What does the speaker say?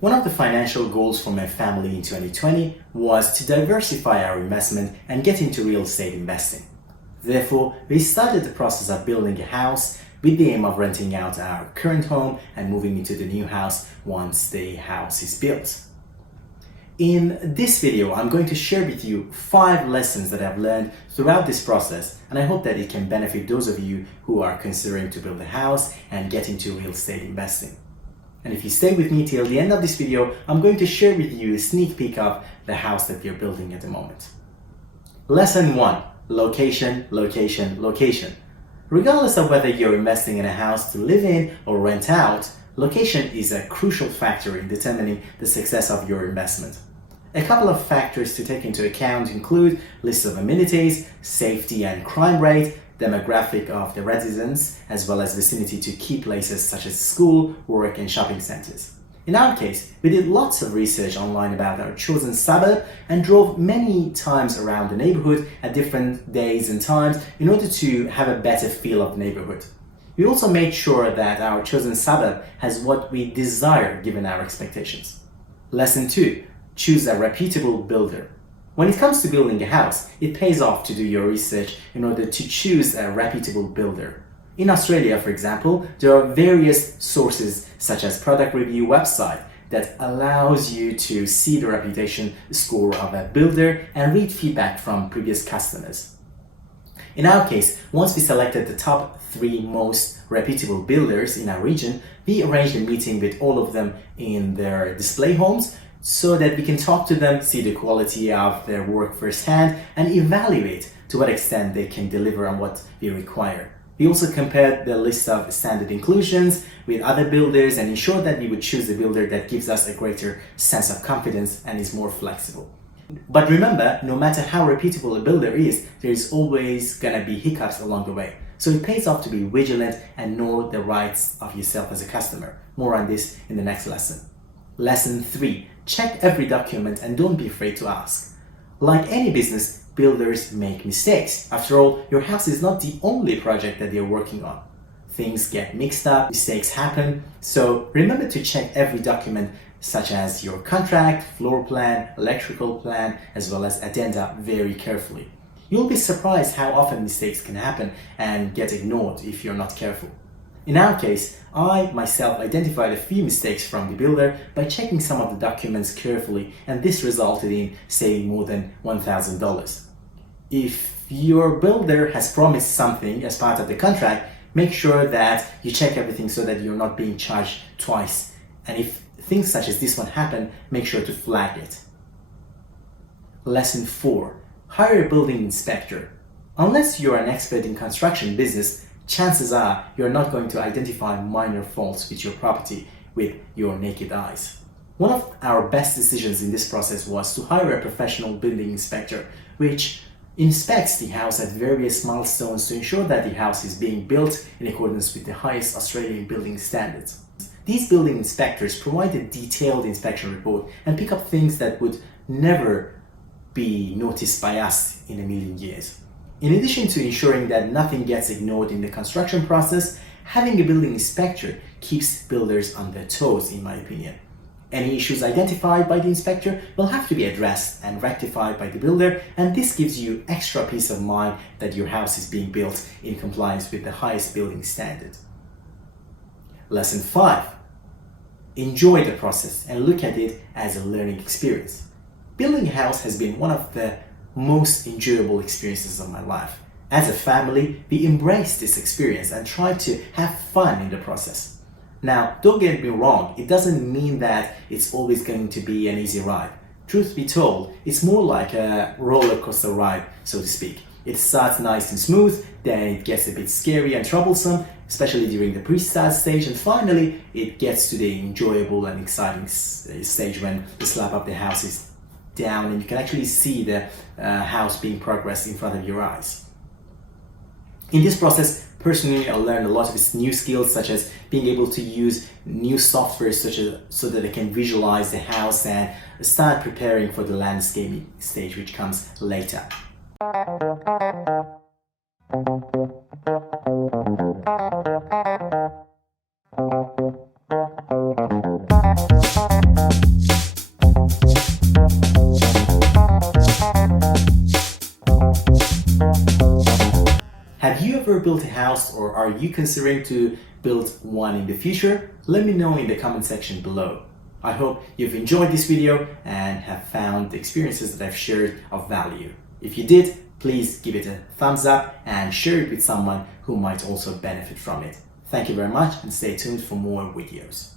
One of the financial goals for my family in 2020 was to diversify our investment and get into real estate investing. Therefore, we started the process of building a house with the aim of renting out our current home and moving into the new house once the house is built. In this video, I'm going to share with you 5 lessons that I've learned throughout this process, and I hope that it can benefit those of you who are considering to build a house and get into real estate investing. And if you stay with me till the end of this video, I'm going to share with you a sneak peek of the house that we are building at the moment. Lesson 1. Location, location, location. Regardless of whether you're investing in a house to live in or rent out, location is a crucial factor in determining the success of your investment. A couple of factors to take into account include list of amenities, safety and crime rate, demographic of the residents, as well as vicinity to key places such as school, work and shopping centers. In our case, we did lots of research online about our chosen suburb and drove many times around the neighborhood at different days and times in order to have a better feel of the neighborhood. We also made sure that our chosen suburb has what we desire given our expectations. Lesson 2. Choose a reputable builder. When it comes to building a house, it pays off to do your research in order to choose a reputable builder. In Australia, for example, there are various sources such as product review website that allows you to see the reputation score of a builder and read feedback from previous customers. In our case, once we selected the top 3 most reputable builders in our region, we arranged a meeting with all of them in their display homes so that we can talk to them, see the quality of their work firsthand, and evaluate to what extent they can deliver on what we require. We also compared the list of standard inclusions with other builders and ensured that we would choose a builder that gives us a greater sense of confidence and is more flexible. But remember, no matter how reputable a builder is, there is always gonna be hiccups along the way. So it pays off to be vigilant and know the rights of yourself as a customer. More on this in the next lesson. Lesson 3. Check every document and don't be afraid to ask. Like any business, builders make mistakes. After all, your house is not the only project that you're working on. Things get mixed up, mistakes happen, so remember to check every document such as your contract, floor plan, electrical plan, as well as addenda very carefully. You'll be surprised how often mistakes can happen and get ignored if you're not careful. In our case, I myself identified a few mistakes from the builder by checking some of the documents carefully, and this resulted in saving more than $1,000. If your builder has promised something as part of the contract, make sure that you check everything so that you're not being charged twice. And if things such as this one happen, make sure to flag it. Lesson 4. Hire a building inspector. Unless you're an expert in construction business, chances are you're not going to identify minor faults with your property with your naked eyes. One of our best decisions in this process was to hire a professional building inspector, which inspects the house at various milestones to ensure that the house is being built in accordance with the highest Australian building standards. These building inspectors provide a detailed inspection report and pick up things that would never be noticed by us in a million years. In addition to ensuring that nothing gets ignored in the construction process, having a building inspector keeps builders on their toes, in my opinion. Any issues identified by the inspector will have to be addressed and rectified by the builder, and this gives you extra peace of mind that your house is being built in compliance with the highest building standard. Lesson 5. Enjoy the process and look at it as a learning experience. Building a house has been one of the most enjoyable experiences of my life. As a family, we embrace this experience and try to have fun in the process. Now, don't get me wrong, it doesn't mean that it's always going to be an easy ride. Truth be told, it's more like a roller coaster ride, so to speak. It starts nice and smooth, then it gets a bit scary and troublesome, especially during the pre-start stage, and finally it gets to the enjoyable and exciting stage when the slab of the house is down and you can actually see the house being progressed in front of your eyes. In this process, personally, I learned a lot of new skills such as being able to use new software so that I can visualize the house and start preparing for the landscaping stage, which comes later. ever built a house, or are you considering to build one in the future? Let me know in the comment section below. I hope you've enjoyed this video and have found the experiences that I've shared of value. If you did, please give it a thumbs up and share it with someone who might also benefit from it. Thank you very much and stay tuned for more videos.